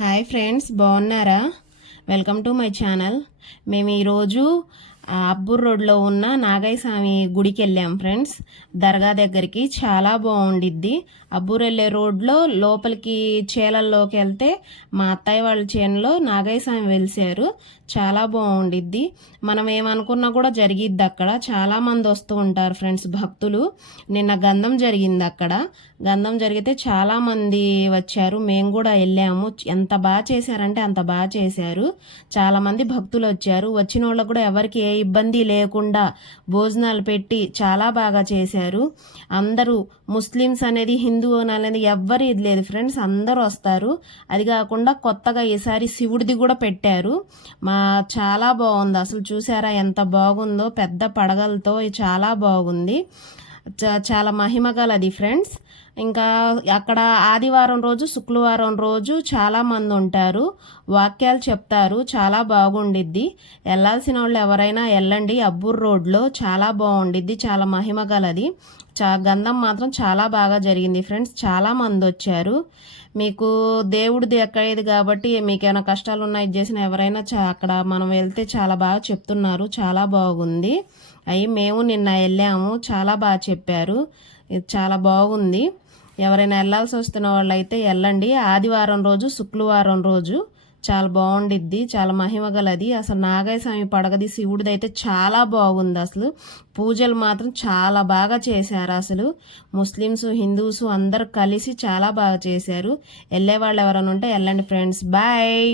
Hi friends బాగున్నారా? Welcome to my channel. మేము ఈరోజు అబ్బూర్ రోడ్లో ఉన్న నాగయ్య స్వామి గుడికి వెళ్ళాం ఫ్రెండ్స్. దర్గా దగ్గరికి చాలా బాగుండిద్ది. అబ్బూర్ వెళ్ళే రోడ్లో లోపలికి చేలల్లోకి వెళ్తే మా అత్తయ్య వాళ్ళ చేనులో నాగయ్య స్వామి వెలిసారు చాలా బాగుండిద్ది. మనం ఏమనుకున్నా కూడా జరిగిద్ది అక్కడ. చాలామంది వస్తూ ఉంటారు ఫ్రెండ్స్ భక్తులు. నిన్న గంధం జరిగింది అక్కడ. గంధం జరిగితే చాలామంది వచ్చారు. మేము కూడా వెళ్ళాము. ఎంత బాగా చేశారంటే అంత బాగా చేశారు. చాలామంది భక్తులు వచ్చారు. వచ్చిన వాళ్ళకు కూడా ఎవరికి ఏ ఇబ్బంది లేకుండా భోజనాలు పెట్టి చాలా బాగా చేశారు. అందరూ ముస్లిమ్స్ అనేది హిందూ అనేది ఎవ్వరు ఇది లేదు ఫ్రెండ్స్ అందరూ వస్తారు. అది కాకుండా కొత్తగా ఈసారి శివుడిది కూడా పెట్టారు. మా చాలా బాగుంది. అసలు చూసారా ఎంత బాగుందో పెద్ద పడగలతో చాలా బాగుంది. చాలా మహిమ గలది ఫ్రెండ్స్. ఇంకా అక్కడ ఆదివారం రోజు శుక్రవారం రోజు చాలా మంది ఉంటారు. వాక్యాలు చెప్తారు. చాలా బాగుండిద్ది. వెళ్ళాల్సిన వాళ్ళు ఎవరైనా వెళ్ళండి అబ్బూర్ రోడ్లో చాలా బాగుండిద్ది. చాలా మహిమ గలది. చా గంధం మాత్రం చాలా బాగా జరిగింది. ఫ్రెండ్స్ చాలా మంది వచ్చారు. మీకు దేవుడిది ఎక్కడేది కాబట్టి మీకు ఏమైనా కష్టాలు ఉన్నాయి ఇది చేసిన ఎవరైనా చా అక్కడ మనం వెళ్తే చాలా బాగా చెప్తున్నారు. చాలా బాగుంది. అవి మేము నిన్న వెళ్ళాము. చాలా బాగా చెప్పారు. ఇది చాలా బాగుంది. ఎవరైనా వెళ్ళాల్సి వస్తున్న వాళ్ళు అయితే వెళ్ళండి. ఆదివారం రోజు శుక్రవారం రోజు చాలా బాగుండిద్ది చాలా మహిమ గలది. అసలు నాగయ్య స్వామి పడగది శివుడిది అయితే చాలా బాగుంది అసలు. పూజలు మాత్రం చాలా బాగా చేశారు అసలు. ముస్లిమ్స్ హిందూస్ అందరు కలిసి చాలా బాగా చేశారు. వెళ్ళే వాళ్ళు ఎవరైనా ఉంటే వెళ్ళండి ఫ్రెండ్స్. బాయ్!